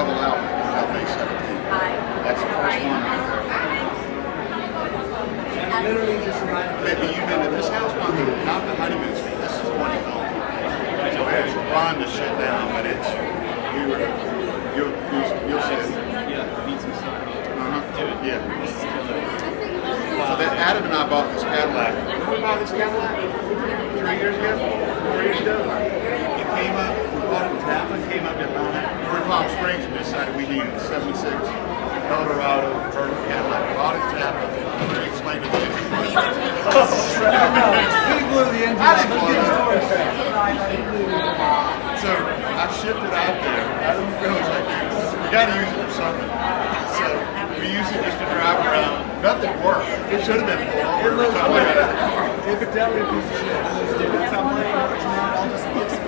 double out until May 17th. That's the first one. Maybe you've been to this house, not the honeymoon suite. This is 20 home. So it's run the shit down, but it's you'll see it. Yeah, beat some stuff. Yeah. So that Adam and I bought this Cadillac. When did we buy this Cadillac? 3 years ago? 4 years ago? It came up, we bought it in Tampa, came up in Atlanta. We're in Palm Springs and decided we needed a 76 Eldorado convertible Cadillac. Bought it in Tampa. Very explained it to me. He blew the engine. I didn't blow it. So I shipped it out there. Adam goes like, we got to use it for something. So we used it just to drive around. Nothing worked. It should have been pulled over. It looks like like it's definitely a piece of shit. That's how much I'll just fix it.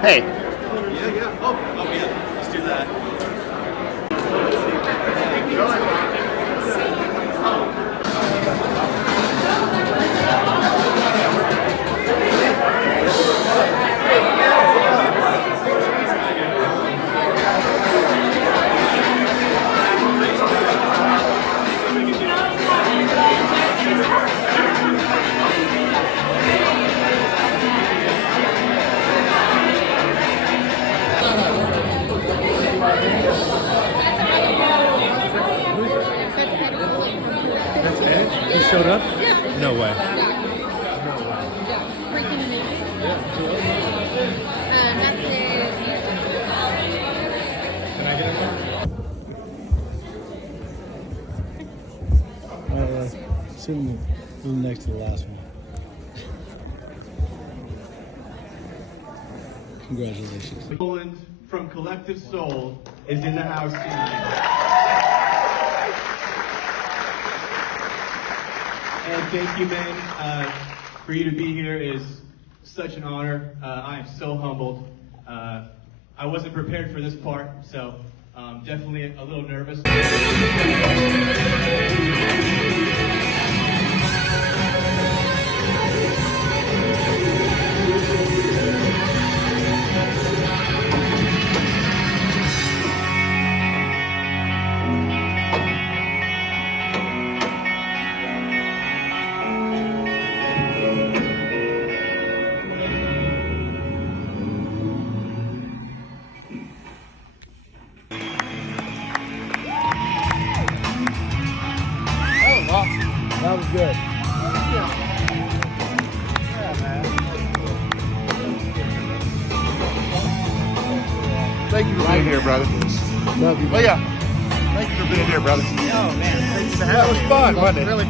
Hey. Yeah. Oh yeah. Let's do that. That's Ed? He showed up? Yeah. No way. Yeah. Freaking amazing. That's it. Can I get it? Sitting next to the last one. Congratulations. Roland from Collective Soul is in the house tonight. And thank you, man. For you to be here is such an honor. I am so humbled. I wasn't prepared for this part, so definitely a little nervous. That was good. Yeah, man. Thank you for being here, brother. Love you. Oh, yeah. Thank you for being here, brother. Oh, man. That was fun, wasn't it? Really